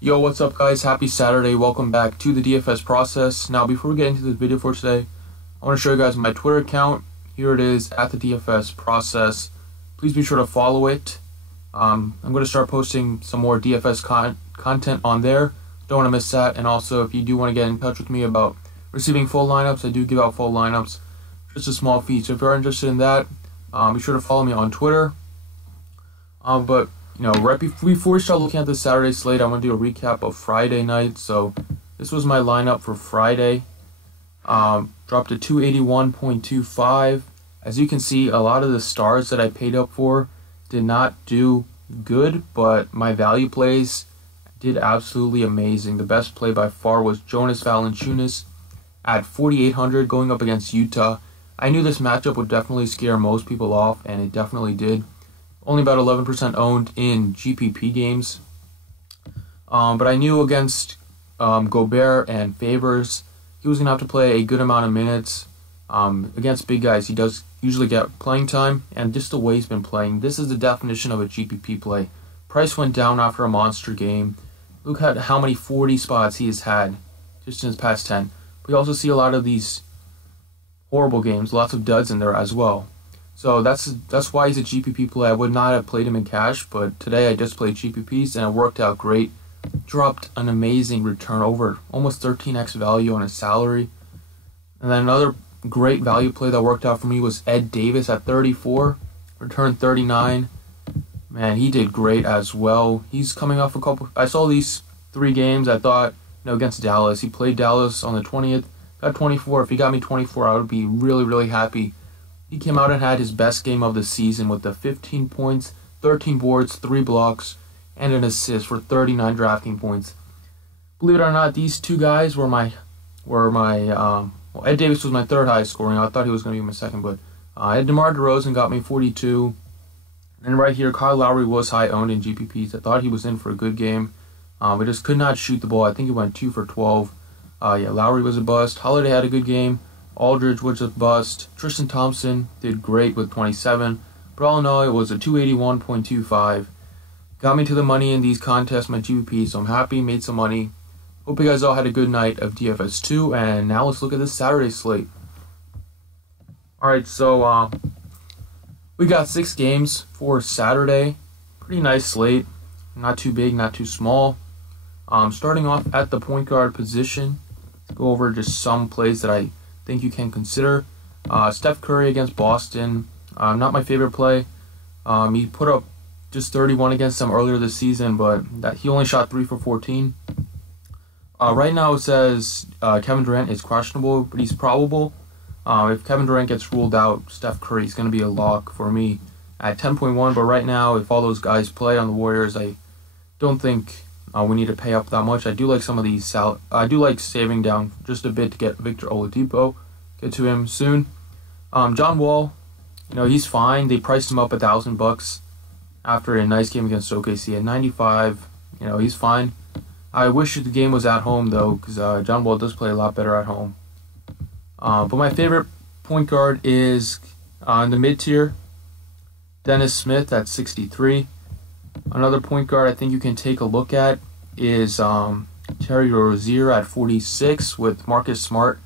Yo, what's up guys? Happy Saturday. Welcome back to the DFS process. Now, before we get into this video for today, I want to show you guys my Twitter account. Here it is at the DFS process. Please be sure to follow it. I'm going to start posting some more DFS content on there. Don't want to miss that. And also, if you do want to get in touch with me about receiving full lineups, I do give out full lineups. Just a small fee. So if you're interested in that, be sure to follow me on Twitter. But right before we start looking at the Saturday slate, I'm going to do a recap of Friday night. So this was my lineup for Friday. Dropped to 281.25. As you can see, a lot of the stars that I paid up for did not do good, but my value plays did absolutely amazing. The best play by far was Jonas Valanciunas at 4,800 going up against Utah. I knew this matchup would definitely scare most people off, and it definitely did. Only about 11% owned in GPP games. But I knew against Gobert and Favors, he was going to have to play a good amount of minutes. Against big guys, he does usually get playing time. And just the way he's been playing, this is the definition of a GPP play. Price went down after a monster game. Look at how many 40 spots he has had just in his past 10. We also see a lot of these horrible games, lots of duds in there as well. So that's why he's a GPP play. I would not have played him in cash, but today I just played GPPs and it worked out great. Dropped an amazing return, over almost 13x value on his salary. And then another great value play that worked out for me was Ed Davis at 34, returned 39. Man, he did great as well. He's coming off a couple. I saw these 3 games. I thought, against Dallas, he played Dallas on the 20th, got 24. If he got me 24, I would be really, really happy. He came out and had his best game of the season with the 15 points, 13 boards, 3 blocks, and an assist for 39 drafting points. Believe it or not, these 2 guys were my Ed Davis was my 3rd highest scoring. I thought he was going to be my 2nd, but DeMar DeRozan got me 42. And right here, Kyle Lowry was high owned in GPPs. I thought he was in for a good game. But just could not shoot the ball. I think he went 2 for 12. Lowry was a bust. Holiday had a good game. Aldridge was a bust. Tristan Thompson did great with 27. But all in all, it was a 281.25. Got me to the money in these contests, my GPP, so I'm happy, made some money. Hope you guys all had a good night of DFS 2, and now let's look at this Saturday slate. Alright, so we got 6 games for Saturday. Pretty nice slate. Not too big, not too small. Starting off at the point guard position, go over just some plays that I think you can consider. Steph Curry against Boston, not my favorite play. He put up just 31 against them earlier this season, but he only shot 3 for 14. Right now it says Kevin Durant is questionable, but he's probable. If Kevin Durant gets ruled out, Steph Curry is going to be a lock for me at 10.1. But right now, if all those guys play on the Warriors, I don't think we need to pay up that much. I do like some of these. I do like saving down just a bit to get Victor Oladipo. Get to him soon. John Wall, he's fine. They priced him up $1,000 after a nice game against OKC at 95. He's fine. I wish the game was at home though, because John Wall does play a lot better at home. But my favorite point guard is in the mid tier, Dennis Smith at 63. Another point guard I think you can take a look at is Terry Rozier at 46, with Marcus Smart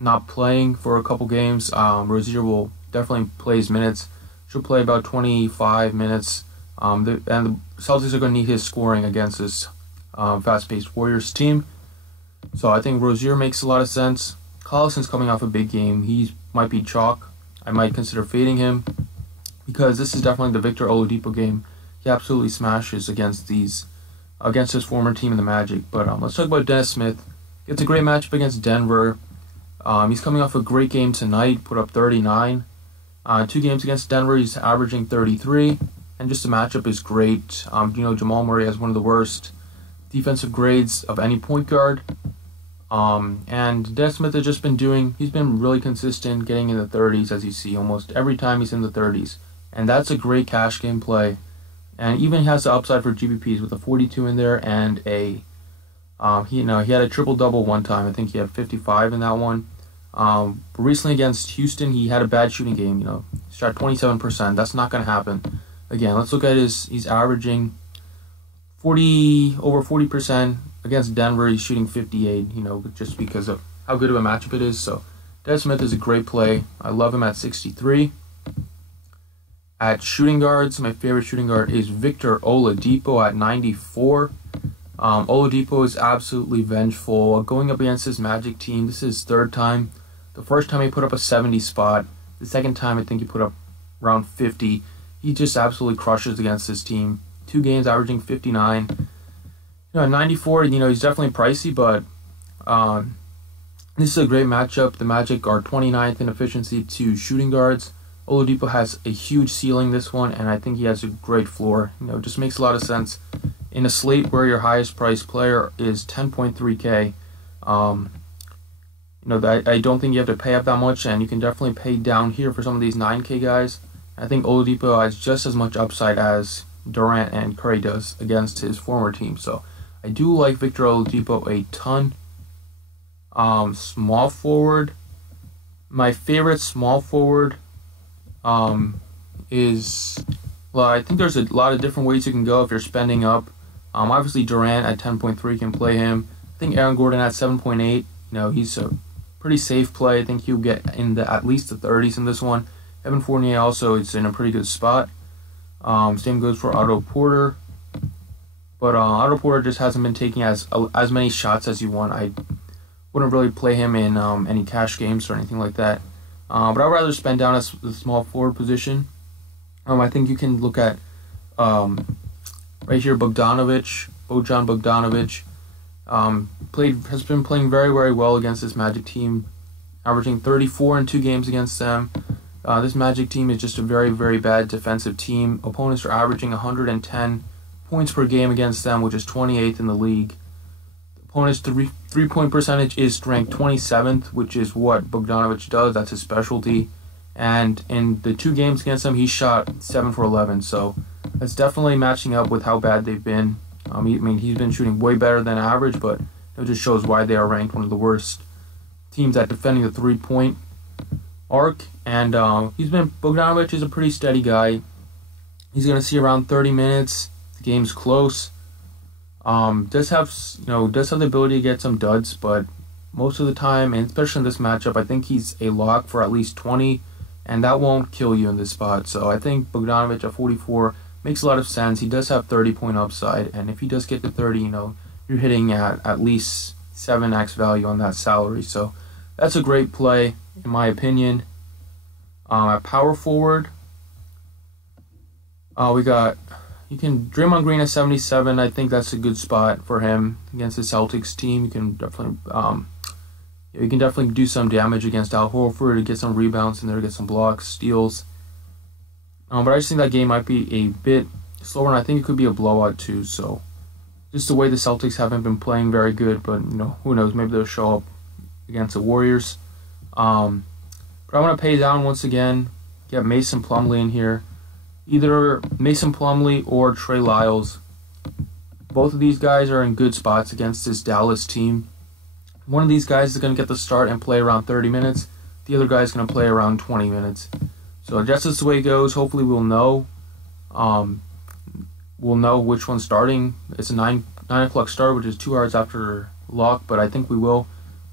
not playing for a couple games. Rozier will definitely play his minutes. She'll play about 25 minutes. And the Celtics are going to need his scoring against this fast-paced Warriors team. So I think Rozier makes a lot of sense. Collison's coming off a big game. He might be chalk. I might consider fading him because this is definitely the Victor Oladipo game. He absolutely smashes against his former team in the Magic. But let's talk about Dennis Smith. It's a great matchup against Denver. He's coming off a great game tonight, put up 39. 2 games against Denver, he's averaging 33. And just the matchup is great. Jamal Murray has one of the worst defensive grades of any point guard. And Dennis Smith has he's been really consistent, getting in the 30s, as you see. Almost every time he's in the 30s. And that's a great cash game play. And even has the upside for GPPs with a 42 in there and he had a triple-double one time. I think he had 55 in that one. But recently against Houston, he had a bad shooting game. He shot 27%. That's not going to happen. Again, let's look at he's averaging over 40%. Against Denver, he's shooting 58, just because of how good of a matchup it is. So Des Smith is a great play. I love him at 63. At shooting guards, my favorite shooting guard is Victor Oladipo at 94. Oladipo is absolutely vengeful. Going up against his Magic team, this is his third time. The first time he put up a 70 spot. The second time I think he put up around 50. He just absolutely crushes against his team. 2 games averaging 59. At 94, he's definitely pricey, but this is a great matchup. The Magic are 29th in efficiency to shooting guards. Oladipo has a huge ceiling this one, and I think he has a great floor. It just makes a lot of sense. In a slate where your highest priced player is 10.3K, I don't think you have to pay up that much, and you can definitely pay down here for some of these 9K guys. I think Oladipo has just as much upside as Durant and Curry does against his former team. So I do like Victor Oladipo a ton. Small forward. My favorite small forward is, well, I think there's a lot of different ways you can go if you're spending up. Obviously Durant at 10.3 can play him. I think Aaron Gordon at 7.8, he's a pretty safe play. I think he'll get in at least the 30s in this one. Evan Fournier also is in a pretty good spot. Same goes for Otto Porter. But Otto Porter just hasn't been taking as many shots as you want. I wouldn't really play him in any cash games or anything like that. But I'd rather spend down at the small forward position. I think you can look at right here Bojan Bogdanovic. Has been playing very, very well against this Magic team, averaging 34 in 2 games against them. This Magic team is just a very, very bad defensive team. Opponents are averaging 110 points per game against them, which is 28th in the league. Opponents' three-point percentage is ranked 27th, which is what Bogdanovic does. That's his specialty. And in the 2 games against them, he shot 7 for 11. So that's definitely matching up with how bad they've been. He's been shooting way better than average, but it just shows why they are ranked one of the worst teams at defending the 3-point arc. And Bogdanovic is a pretty steady guy. He's going to see around 30 minutes. The game's close. Does have the ability to get some duds, but most of the time, and especially in this matchup, I think he's a lock for at least 20, and that won't kill you in this spot. So I think Bogdanovic at 44 makes a lot of sense. He does have 30-point upside, and if he does get to 30, you're hitting at least 7x value on that salary. So that's a great play, in my opinion. At power forward, Draymond Green at 77. I think that's a good spot for him against the Celtics team. You can definitely do some damage against Al Horford to get some rebounds in there, get some blocks, steals. But I just think that game might be a bit slower, and I think it could be a blowout too. So just the way the Celtics haven't been playing very good, but who knows? Maybe they'll show up against the Warriors. But I want to pay down once again. Get Mason Plumlee in here. Either Mason Plumlee or Trey Lyles. Both of these guys are in good spots against this Dallas team. One of these guys is going to get the start and play around 30 minutes. The other guy is going to play around 20 minutes. So just as the way it goes, hopefully we'll know. We'll know which one's starting. It's a 9 o'clock start, which is 2 hours after lock, but I think we will.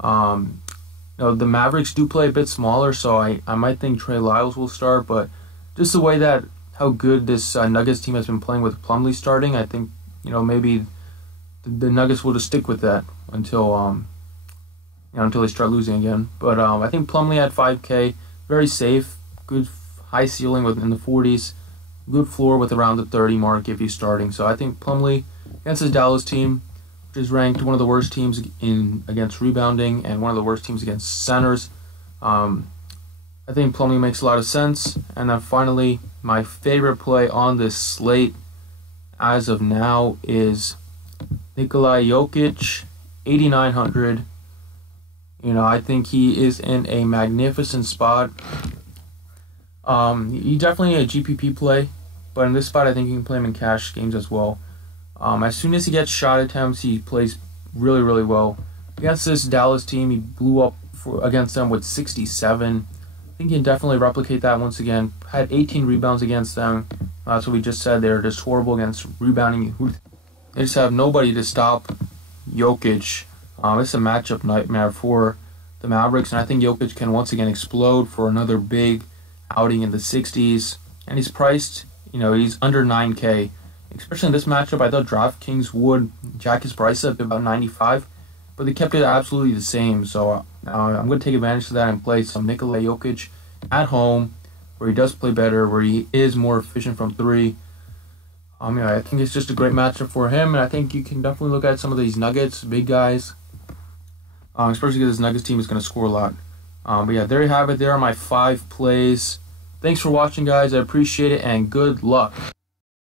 The Mavericks do play a bit smaller, so I might think Trey Lyles will start, but just the way that how good this Nuggets team has been playing with Plumlee starting, I think maybe the Nuggets will just stick with that until they start losing again. But I think Plumlee at 5K, very safe, good high ceiling within the 40s, good floor with around the 30 mark if he's starting. So I think Plumlee against the Dallas team, which is ranked one of the worst teams against rebounding and one of the worst teams against centers. I think Plumlee makes a lot of sense. And then finally, my favorite play on this slate as of now is Nikola Jokic, 8,900. I think he is in a magnificent spot. He definitely a GPP play, but in this spot I think you can play him in cash games as well. As soon as he gets shot attempts, he plays really, really well. Against this Dallas team, he blew up against them with 67. I think he can definitely replicate that once again. Had 18 rebounds against them. That's what we just said. They're just horrible against rebounding. They just have nobody to stop Jokic. It's a matchup nightmare for the Mavericks, and I think Jokic can once again explode for another big outing in the 60s. And he's priced, he's under 9K. Especially in this matchup, I thought DraftKings would jack his price up to about 95, but they kept it absolutely the same. So I'm going to take advantage of that and play some Nikola Jokic at home, where he does play better, where he is more efficient from three. I think it's just a great matchup for him, and I think you can definitely look at some of these Nuggets, big guys, especially because this Nuggets team is going to score a lot. But yeah, there you have it. There are my 5 plays. Thanks for watching, guys. I appreciate it, and good luck.